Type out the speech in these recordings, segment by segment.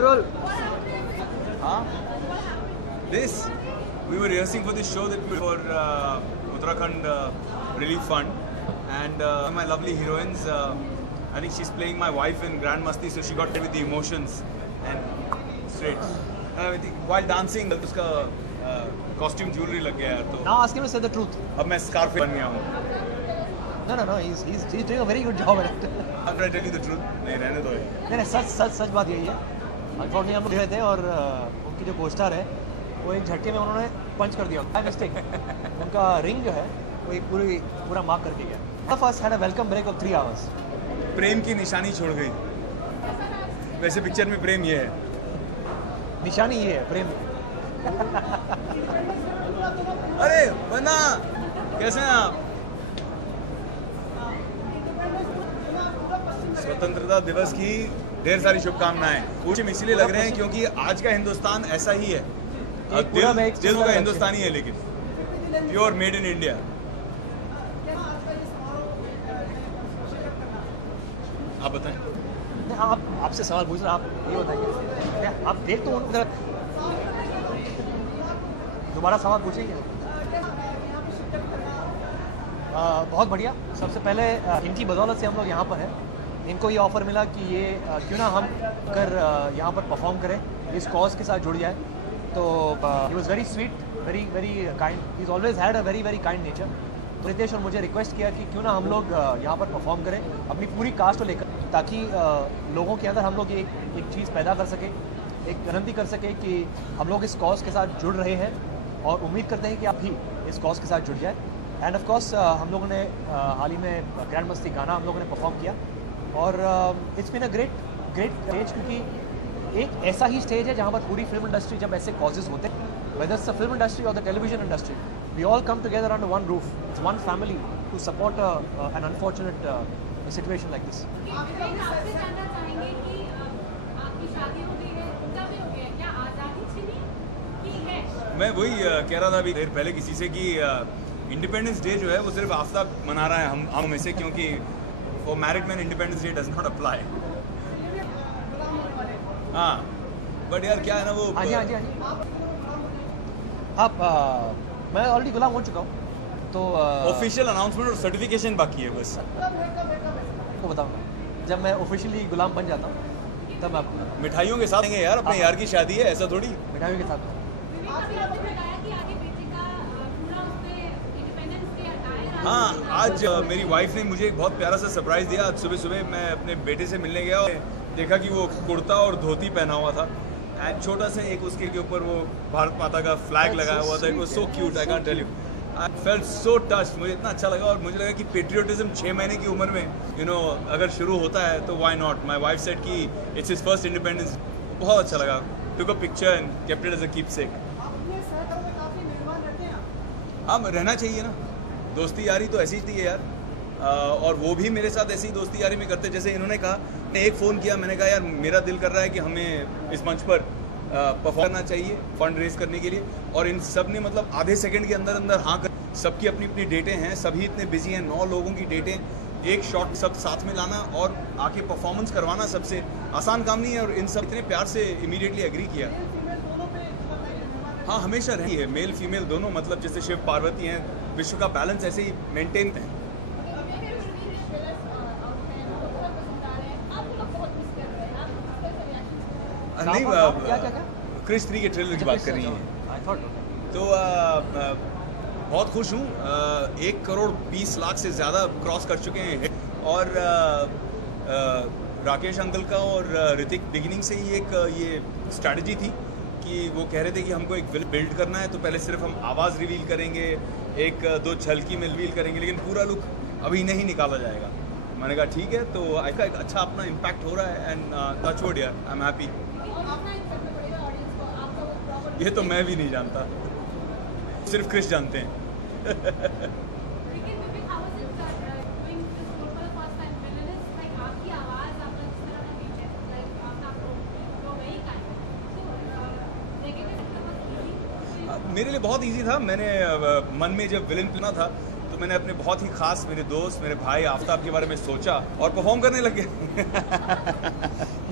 roll. Huh? This, we were rehearsing for this show that we for Uttarakhand Relief Fund, and my lovely heroines. I think she's playing my wife in Grand Masti, so she got hit with the emotions and straight. While dancing, उसका costume jewelry लग गया यार तो. Now ask him to say the truth. अब मैं scarf बन गया हूँ. No. He's doing a very good job at it. I'm trying to tell you the truth. नहीं रहने दो. नहीं सच बात यही है. अनफॉर्चुनेटली हम लोग गए थे और उनकी जो पोस्टर है वो एक झटके में उन्होंने पंच कर दिया. By mistake. उनका रिंग जो है वो एक पूरा मार्क करके गया. First had a welcome break of 3 hours. प्रेम की निशानी छोड़ गई. वैसे पिक्चर में प्रेम ये है. निशानी ये है प्रेम. अरे बना कैसे हैं आप? स्वतंत्रता दिवस की ढेर सारी शुभकामनाएं. कुछ इसीलिए लग रहे हैं क्योंकि आज का हिंदुस्तान ऐसा ही है. दिल का हिंदुस्तानी है लेकिन प्योर मेड इन इंडिया. आप बताएं. आपसे सवाल पूछ रहा. आप ये बताइए आप देख तो उधर दोबारा सवाल पूछेंगे. बहुत बढ़िया. सबसे पहले इनकी बदौलत से हम लोग यहाँ पर हैं. इनको ये ऑफ़र मिला कि ये क्यों ना हम अगर यहाँ पर परफॉर्म करें, इस कॉज के साथ जुड़ जाए. तो he was very sweet, very kind. He is always had a very kind nature. तो रितेश और मुझे रिक्वेस्ट किया कि क्यों ना हम लोग यहाँ पर परफॉर्म करें अपनी पूरी कास्ट को लेकर, ताकि लोगों के अंदर हम लोग एक चीज़ पैदा कर सकें, एक गारंटी कर सकें कि हम लोग इस कॉज के साथ जुड़ रहे हैं और उम्मीद करते हैं कि आप भी इस कॉज के साथ जुड़ जाए. एंड ऑफ कोर्स हम लोगों ने हाल ही में ग्रैंड मस्ती गाना हम लोगों ने परफॉर्म किया और it's been a great stage, क्योंकि एक ऐसा ही स्टेज है जहाँ पर पूरी फिल्म इंडस्ट्री जब ऐसे कॉजेज होते हैं, whether it's the film industry और the television industry, we all come together under one roof. It's one family to support an unfortunate situation like this. मैं वही कह रहा था अभी देर पहले किसी से कि इंडिपेंडेंस डे जो है वो सिर्फ आफ्ताब मना रहा है हम में से, क्योंकि for married man independence day does not apply. हाँ बट यार क्या है ना वो. हाँ जी. आप मैं ऑलरेडी गुलाम हो चुका हूँ तो ऑफिशियल अनाउंसमेंट और सर्टिफिकेशन बाकी है बस. आपको बताऊँ जब मैं ऑफिशियली गुलाम बन जाता हूँ तब आपको मिठाइयों के साथ देंगे यार. अपने यार की शादी है, ऐसा थोड़ी. मिठाइयों के साथ. हाँ आज मेरी वाइफ ने मुझे एक बहुत प्यारा सा सरप्राइज़ दिया. आज सुबह मैं अपने बेटे से मिलने गया और देखा कि वो कुर्ता और धोती पहना हुआ था एंड छोटा सा एक उसके ऊपर वो भारत माता का फ्लैग लगाया हुआ था. It was so cute, I can't tell you. I felt so touched. मुझे इतना अच्छा लगा और मुझे लगा कि पेट्रियोटिज्म 6 महीने की उम्र में अगर शुरू होता है तो why not. My wife said कि इट्स हिज फर्स्ट इंडिपेंडेंस. बहुत अच्छा लगा. Took a picture and kept it as a keepsake. हाँ रहना चाहिए ना. दोस्ती यारी तो ऐसी थी यार. और वो भी मेरे साथ ऐसी दोस्ती यारी में करते. जैसे इन्होंने कहा, मैं एक फ़ोन किया, मैंने कहा यार मेरा दिल कर रहा है कि हमें इस मंच पर परफॉर्म करना चाहिए फंड रेज करने के लिए. और इन सब ने मतलब आधे सेकंड के अंदर हाँ कर. सबकी अपनी अपनी डेटें हैं, सभी इतने बिजी हैं. 9 लोगों की डेटें, एक शॉट सब साथ में लाना और आके परफॉर्मेंस करवाना सबसे आसान काम नहीं है. और इन सब इतने प्यार से इमीडिएटली एग्री किया. हाँ हमेशा रही है, मेल फीमेल दोनों. मतलब जैसे शिव पार्वती हैं, विश्व का बैलेंस ऐसे ही मेंटेन है. नहीं क्रिश 3 के ट्रेलर की बात कर रही हैं तो बहुत खुश हूँ. 1 करोड़ 20 लाख से ज़्यादा क्रॉस कर चुके हैं. और राकेश अंकल का और ऋतिक बिगिनिंग से ही एक ये स्ट्रैटेजी थी कि वो कह रहे थे कि हमको एक बिल्ड करना है तो पहले सिर्फ हम आवाज़ रिवील करेंगे, 1-2 झलकी में रिवील करेंगे, लेकिन पूरा लुक अभी नहीं निकाला जाएगा. मैंने कहा ठीक है. तो आई का एक अच्छा अपना इम्पैक्ट हो रहा है एंड टच वुड यार, आई एम हैप्पी. ये तो मैं भी नहीं जानता, सिर्फ क्रिश जानते हैं. मेरे लिए बहुत इजी था. मैंने मन में जब विलन चुना था तो मैंने अपने बहुत ही खास मेरे दोस्त, मेरे भाई आफ्ताब के बारे में सोचा और परफॉर्म करने लग गया.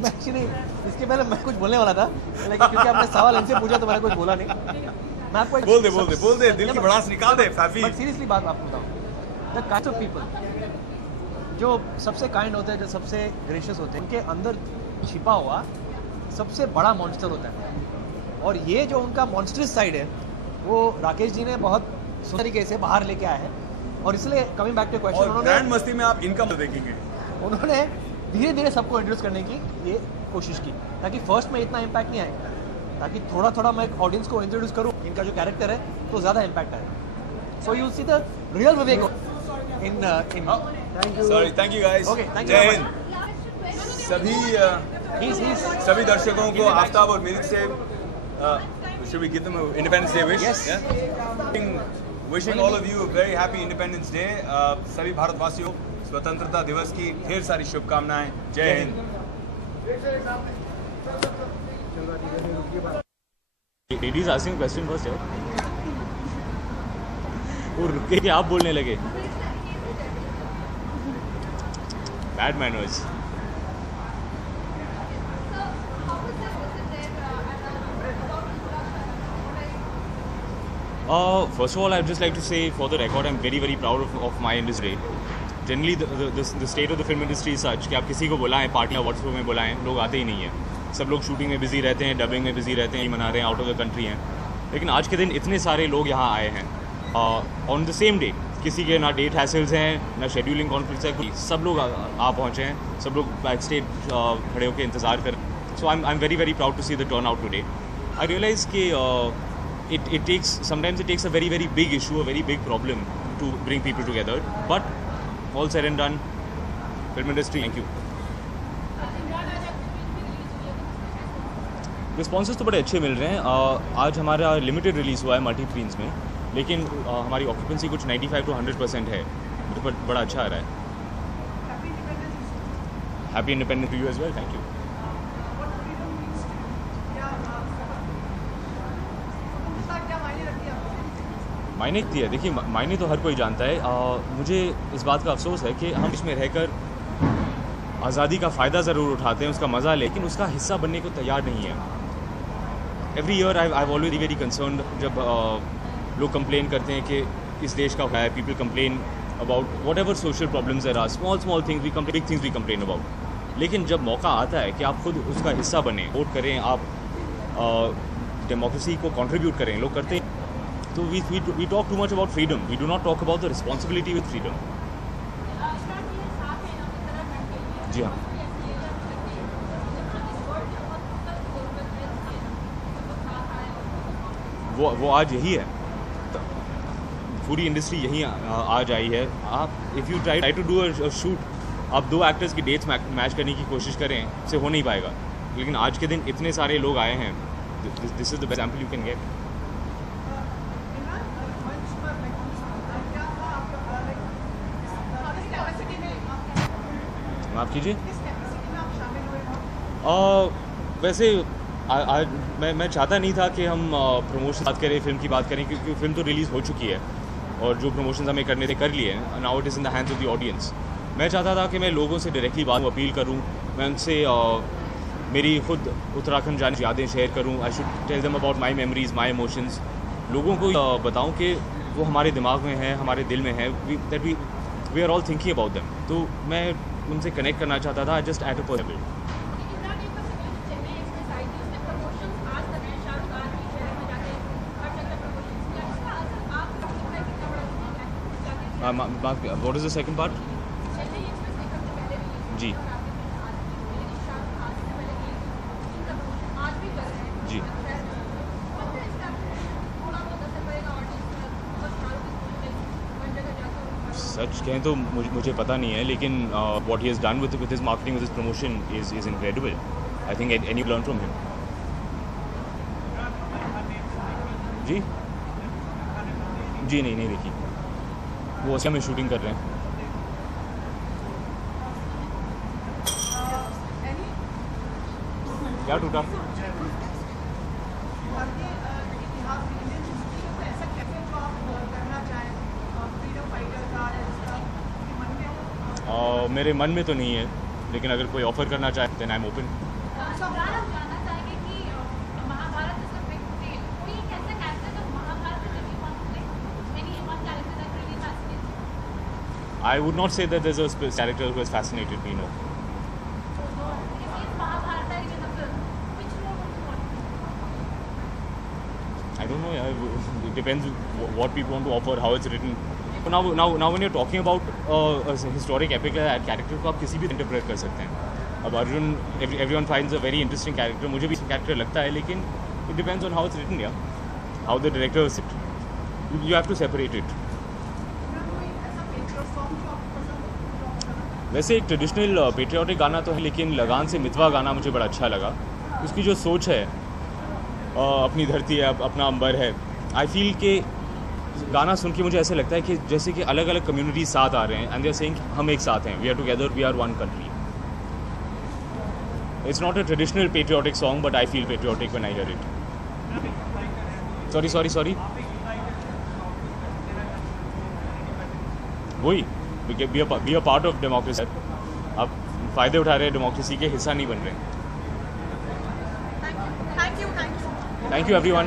मैं एक्चुअली इसके पहले मैं कुछ बोलने वाला था, लेकिन क्योंकि आपने सवाल इनसे पूछा तो मैंने कुछ बोला नहीं। मैं आपको बोल दे दिल की भड़ास निकाल दे फाफी। बट सीरियसली बात आपको बताऊँ, द काइंड ऑफ पीपल जो सबसे काइंड होते हैं, जो सबसे ग्रेशियस होते हैं, उनके अंदर छिपा हुआ सबसे बड़ा मॉन्स्टर होता है। और ये जो उनका मॉन्स्टरस साइड है वो राकेश जी ने बहुत सुंदर तरीके से बाहर लेके आए हैं। और इसलिए कमिंग बैक टू क्वेश्चन, और ग्रैंड मस्ती में आप इनकम देखेंगे, उन्होंने धीरे धीरे सबको इंट्रोड्यूस करने की ये कोशिश की, ताकि फर्स्ट में इतना इम्पैक्ट नहीं आएगा, ताकि थोड़ा थोड़ा मैं ऑडियंस को इंट्रोड्यूस करूँ इनका जो कैरेक्टर है तो ज़्यादा इम्पैक्ट आएगा। So you see the real Vivek in sorry thank you guys, Okay, thank you जय very हिंद। सभी दर्शकों को आफ्ताब और मिरिक से should we give them an Independence Day wish? Yes. Yeah? Wishing all of you a very happy Independence Day. सभी भारतवासियों स्वतंत्रता दिवस की ढेर सारी शुभकामनाएं। जय Hind. Ladies asking question first है, वो रुके कि आप बोलने लगे। Bad manners. First of all, I'd just like to say, for the record, I'm very, very proud of my industry. Generally, the state of the film industry is such कि आप किसी को बुलाएं, पार्टी या व्हाट्सएप में बुलाएं, लोग आते ही नहीं हैं। सब लोग शूटिंग में बिजी रहते हैं, डबिंग में बिजी रहते हैं, मना रहे हैं, आउट ऑफ द कंट्री हैं। लेकिन आज के दिन इतने सारे लोग यहाँ आए हैं ऑन द सेम डे। किसी के ना डेट हैसल्स हैं, ना शेड्यूलिंग कॉन्फ्लिक्ट्स है, सब लोग आ पहुँचे हैं, सब लोग बैक स्टेज खड़े होकर इंतज़ार कर। So I am very, very proud to see the turnout today. I realise कि sometimes it takes a very, very big issue, a very big problem to bring people together. But all said and done, film industry, thank you. Responses तो बड़े अच्छे मिल रहे हैं। आज हमारा limited release हुआ है मल्टी स्क्रीन्स में, लेकिन हमारी ऑक्यूपेंसी कुछ 95 to 100% है, तो बड़ा अच्छा आ रहा है। Happy independence to you as well, thank you. मायने दिया, देखिए मायने तो हर कोई जानता है। मुझे इस बात का अफसोस है कि हम इसमें रहकर आज़ादी का फ़ायदा ज़रूर उठाते हैं, उसका मज़ा, लेकिन उसका हिस्सा बनने को तैयार नहीं है। Every year I always very concern जब लोग कंप्लेन करते हैं कि इस देश का है, people complain about whatever social problems are, small things we complain, big things we complain about. लेकिन जब मौका आता है कि आप खुद उसका हिस्सा बने, वोट करें, आप डेमोक्रेसी को कंट्रीब्यूट करें, लोग करते हैं। So we talk too much about freedom. We do not talk about the responsibility with freedom. जी हाँ। वो आज यही है, पूरी इंडस्ट्री यही आज आई है। आप if you try to do a shoot, आप दो एक्टर्स की डेट्स मैच करने की कोशिश करें, से हो नहीं पाएगा। लेकिन आज के दिन इतने सारे लोग आए हैं, this is the best example you can get. माफ़ कीजिए, वैसे आज मैं चाहता नहीं था कि हम प्रमोशन बात करें, फिल्म की बात करें, क्योंकि फिल्म तो रिलीज़ हो चुकी है और जो प्रमोशन हमें करने थे कर लिए हैं। Now it is in the hands of the audience. मैं चाहता था कि मैं लोगों से डायरेक्टली बात अपील करूं, मैं उनसे मेरी खुद उत्तराखंड जाने की यादें शेयर करूं। I should tell them about my memories, my emotions. लोगों को बताऊं कि वो हमारे दिमाग में है, हमारे दिल में है, that we are all thinking about them. तो मैं उनसे कनेक्ट करना चाहता था just at a personal level. What is the second part? जी जी सच कहें तो मुझे पता नहीं है, लेकिन what he has done with his marketing, with his promotion is incredible. I think any learn from him. जी जी नहीं देखी, वो उसका में शूटिंग कर रहे हैं। क्या टूटा? मेरे मन में तो नहीं है, लेकिन अगर कोई ऑफ़र करना चाहे देन आई एम ओपन। जानना चाहेंगे कि Mahabharat is a big tale. कोई एक ऐसा character जो महाभारत से really want to play? Any one character that really fascinates you? I would not say that there's a character who has fascinated me, no. If he's Mahabharata in the film, which role would you want to play? I don't know, it depends what people want to offer, how it's written. So now when you're talking about a historic epic character को आप किसी भी interpret कर सकते हैं. अब Arjun, everyone finds a very interesting character. मुझे भी character लगता है, लेकिन it depends on how it's written, yeah. How the director is it. You have to separate it. वैसे एक ट्रेडिशनल पेट्रियाटिक गाना तो है, लेकिन लगान से मितवा गाना मुझे बड़ा अच्छा लगा. उसकी जो सोच है, अपनी धरती है, अपना अंबर है. आई फील कि गाना सुन के मुझे ऐसे लगता है कि जैसे कि अलग अलग कम्युनिटीज साथ आ रहे हैं एंड दे आर सेइंग हम एक साथ हैं, we are together, we are one country. It's not a traditional patriotic song but I feel patriotic when I hear it. Sorry वही be a part of democracy. आप फ़ायदे उठा रहे हैं, डेमोक्रेसी के हिस्सा नहीं बन रहे. Thank you. Thank you everyone.